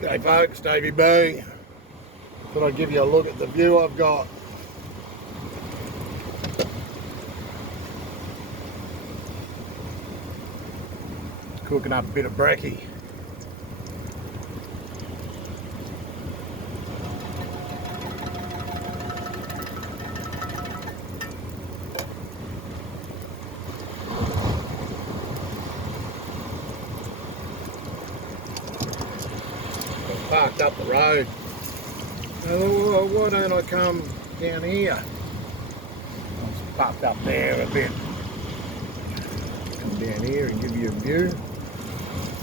G'day folks, Davey B. Thought I'd give you a look at the view I've got. Cooking up a bit of brekkie. Parked up the road. Oh, why don't I come down here? I was parked up there a bit. Come down here and give you a view.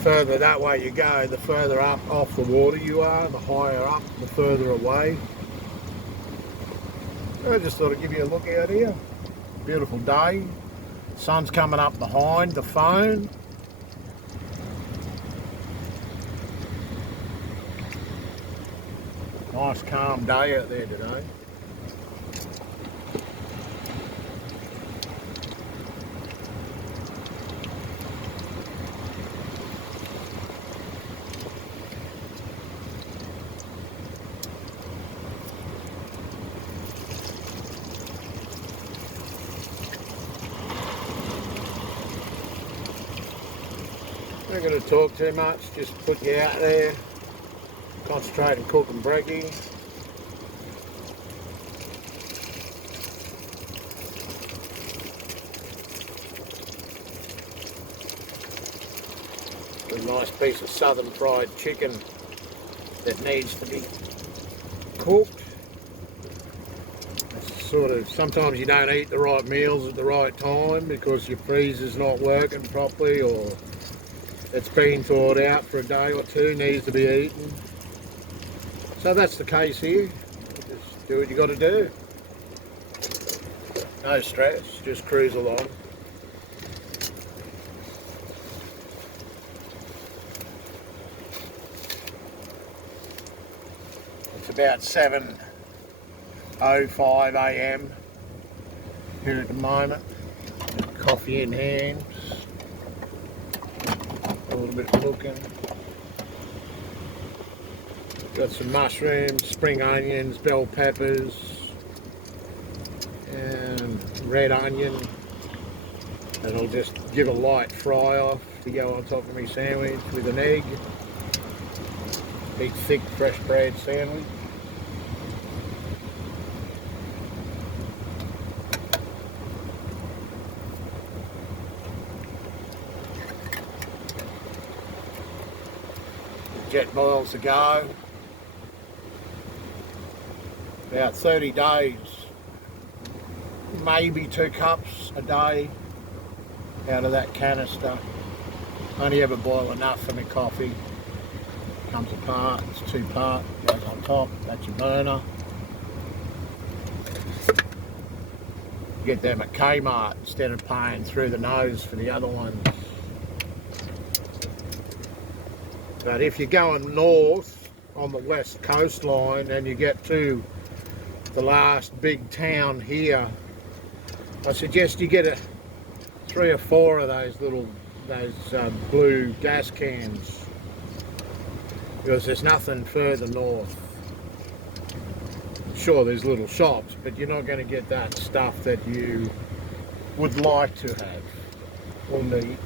Further that way you go, the further up off the water you are, the higher up, the further away. I just thought I'd give you a look out here. Beautiful day. Sun's coming up behind the phone. Nice calm day out there today. Not going to talk too much, just put you out there. Concentrate on cooking brekkie. A nice piece of southern fried chicken that needs to be cooked. It's sort of, sometimes you don't eat the right meals at the right time because your freezer's not working properly, or it's been thawed out for a day or two, needs to be eaten. So that's the case here. Just do what you got to do. No stress, just cruise along. It's about 7:05 AM here at the moment. Coffee in hand. A little bit of cooking. Got some mushrooms, spring onions, bell peppers, and red onion. And I'll just give a light fry off to go on top of my sandwich with an egg. Big thick fresh bread sandwich. Jet boils to go. About 30 days, maybe 2 cups a day out of that canister. Only ever boil enough for my coffee. Comes apart, it's 2-part, goes on top, that's your burner. Get them at Kmart instead of paying through the nose for the other ones. But if you're going north on the west coastline and you get to the last big town here, I suggest you get 3 or 4 of those blue gas cans, because there's nothing further north. Sure, there's little shops, but you're not going to get that stuff that you would like to have or need.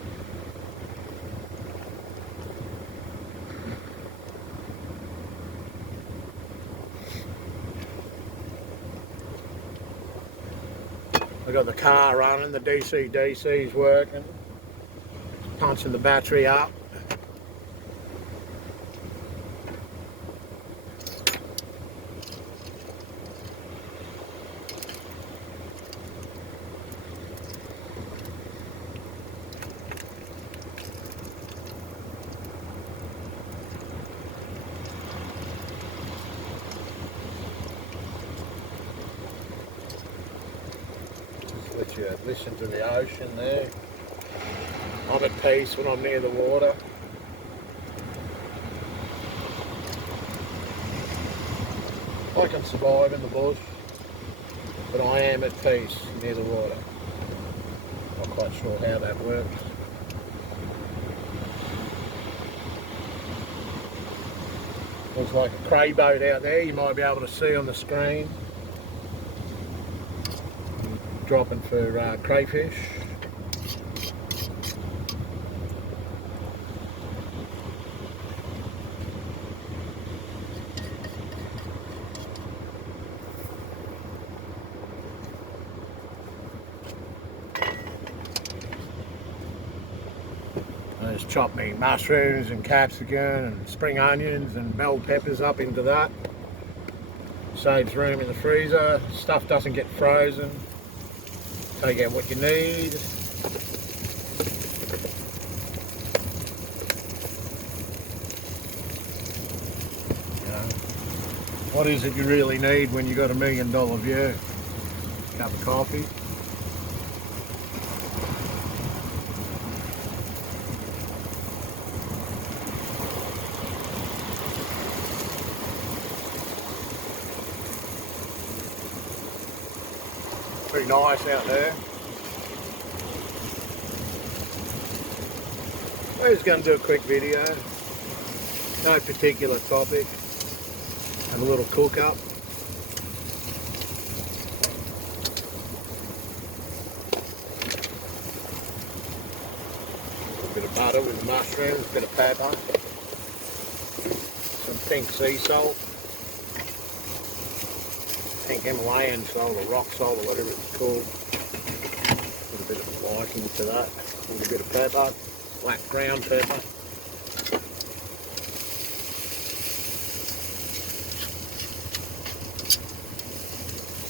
I got the car running, the DC-DC's working, punching the battery up. Let you listen to the ocean there. I'm at peace when I'm near the water. I can survive in the bush, but I am at peace near the water. Not quite sure how that works. Looks like a cray boat out there, you might be able to see on the screen. Dropping for crayfish. I just chop me mushrooms and capsicum and spring onions and bell peppers up into that. Saves room in the freezer. Stuff doesn't get frozen. Take out what you need. You know, what is it you really need when you got $1 million view? Cup of coffee. Pretty nice out there. I'm just going to do a quick video. No particular topic. Have a little cook up. A bit of butter with the mushrooms, a bit of pepper. Some pink sea salt. Pink Himalayan salt or rock salt or whatever it's called. A little bit of liking to that. A little bit of pepper, black ground pepper.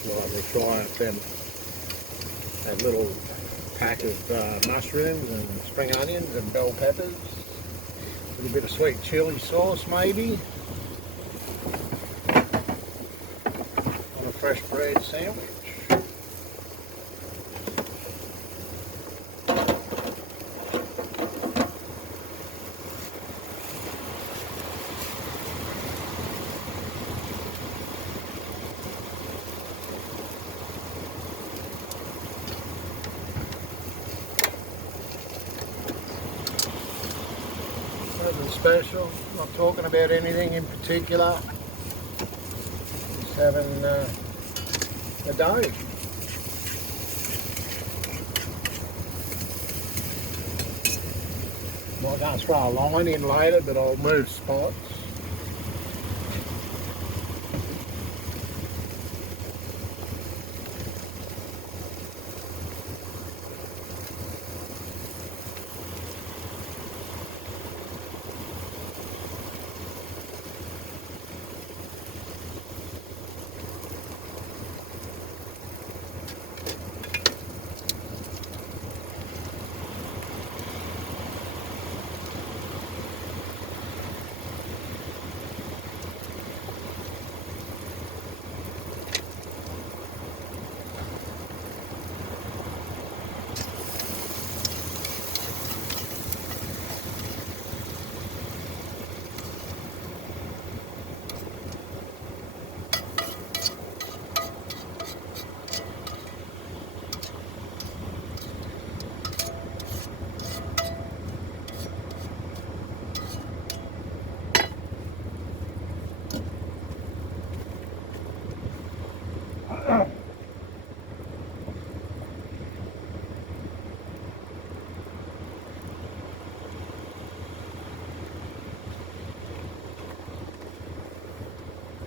Slightly fry up that little pack of mushrooms and spring onions and bell peppers. A little bit of sweet chili sauce maybe. Fresh bread sandwich. Nothing special, not talking about anything in particular. Just having a day. Might go and throw a line in later, but I'll move spots.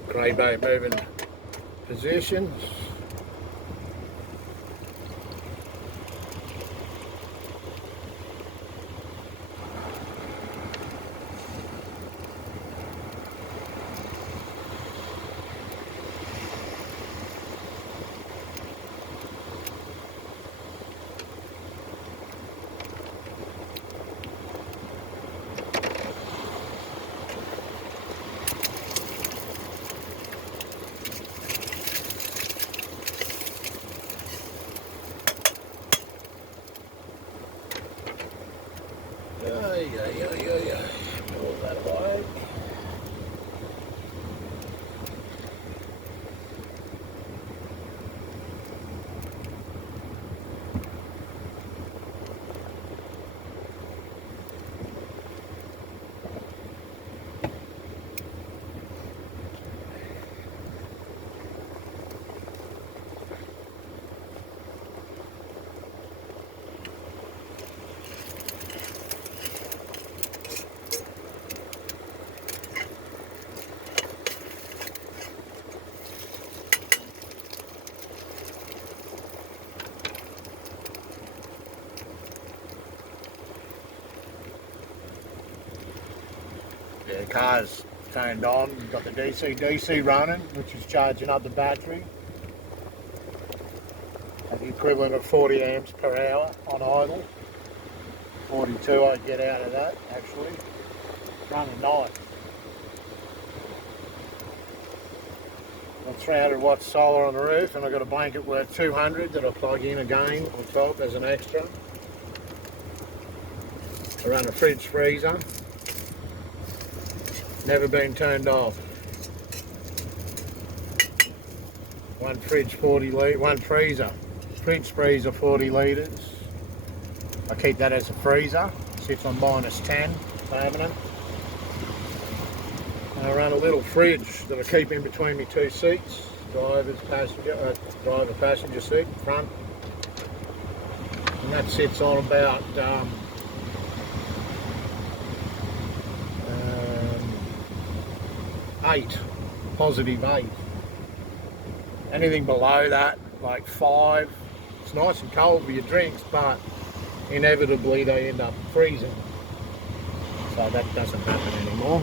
Grey boat moving positions. Yeah, the car's turned on, got the DC running, which is charging up the battery at the equivalent of 40 amps per hour on idle. 42 I'd get out of that, actually. Running nice. Got 300 watts solar on the roof, and I've got a blanket worth 200 that I plug in again on top as an extra. I run a fridge freezer. Never been turned off. One fridge 40 litre, one freezer. Fridge freezer 40 litres. I keep that as a freezer. Sits on -10 permanent. And I run a little fridge that I keep in between my two seats. Driver passenger seat, front. And that sits on about +8. Anything below that, like 5, it's nice and cold for your drinks, but inevitably they end up freezing. So that doesn't happen anymore.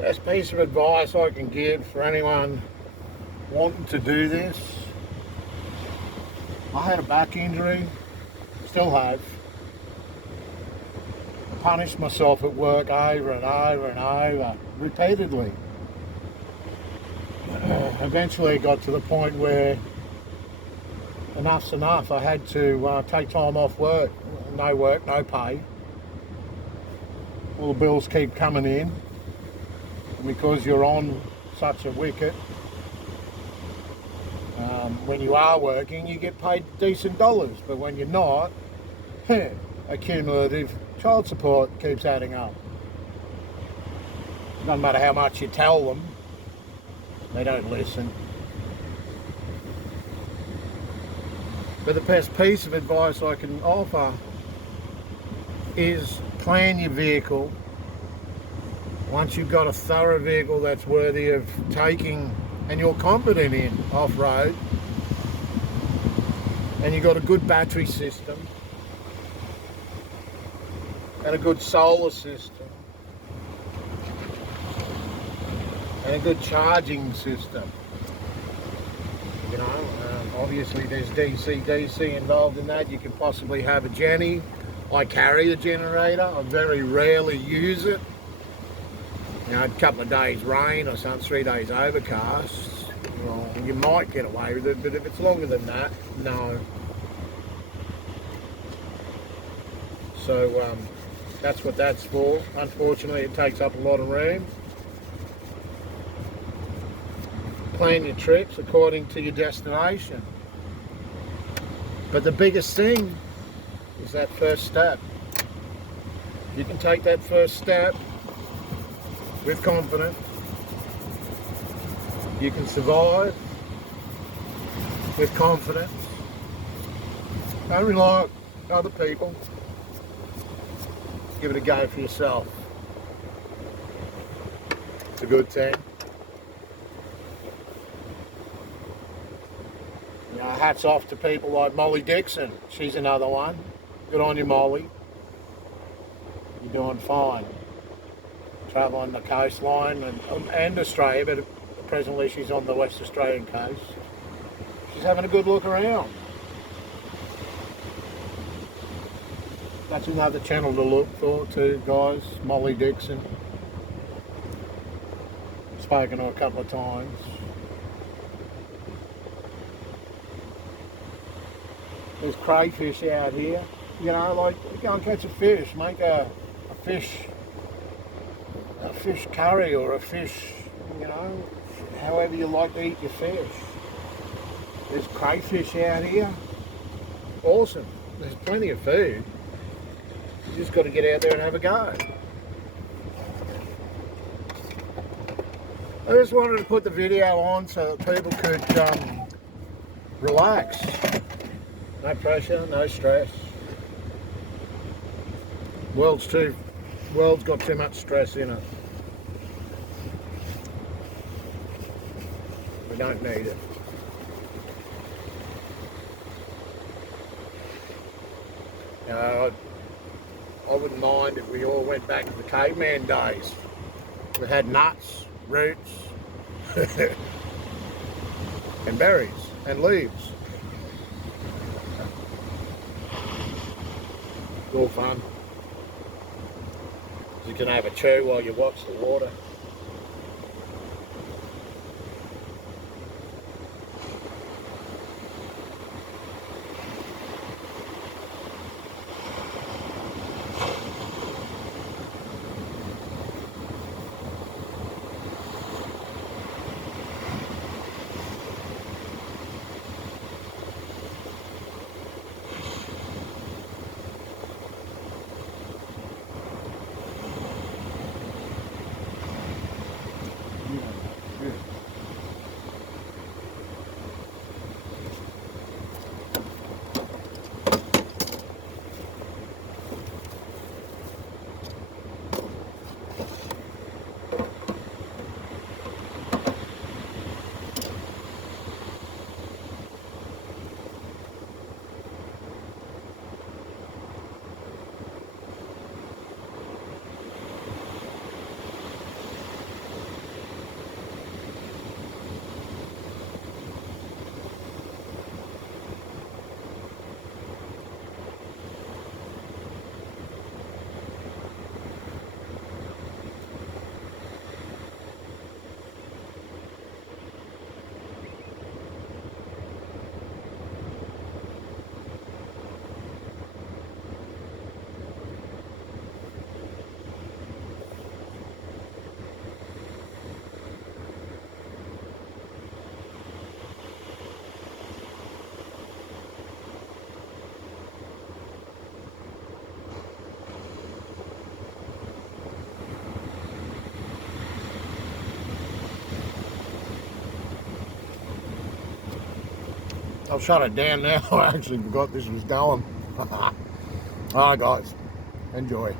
Best piece of advice I can give for anyone wanting to do this. I had a back injury, still have. I punished myself at work over and over and over, repeatedly. Eventually it got to the point where enough's enough. I had to take time off work, no pay. All the bills keep coming in. Because you're on such a wicket, when you are working you get paid decent dollars, but when you're not, accumulative child support keeps adding up. Doesn't matter how much you tell them, they don't listen. But the best piece of advice I can offer is plan your vehicle. Once you've got a thorough vehicle that's worthy of taking and you're confident in off-road, and you've got a good battery system and a good solar system and a good charging system, you know, obviously there's DC involved in that. You could possibly have a Jenny. I carry a generator. I very rarely use it. You know, a couple of days rain or something, 3 days overcast, well, you might get away with it, but if it's longer than that, no. So that's what that's for. Unfortunately, it takes up a lot of room. Plan your trips according to your destination. But the biggest thing is that first step. You can take that first step with confidence. You can survive with confidence. Don't rely on other people. Give it a go for yourself. It's a good thing. You know, hats off to people like Molly Dixon. She's another one. Good on you, Molly. You're doing fine. Travelling the coastline and Australia, but presently she's on the West Australian coast. She's having a good look around. That's another channel to look for too, guys. Molly Dixon. Spoken to her a couple of times. There's crayfish out here. You know, like, go and catch a fish, make a fish curry or a fish, you know, however you like to eat your fish. There's crayfish out here. Awesome. There's plenty of food. You just got to get out there and have a go. I just wanted to put the video on so that people could relax. No pressure, no stress. World's got too much stress in it. We don't need it. I wouldn't mind if we all went back to the caveman days. We had nuts, roots, and berries, and leaves. It's all fun. You can have a chew while you watch the water. I'll shut it down now. I actually forgot this was going. Alright guys, enjoy.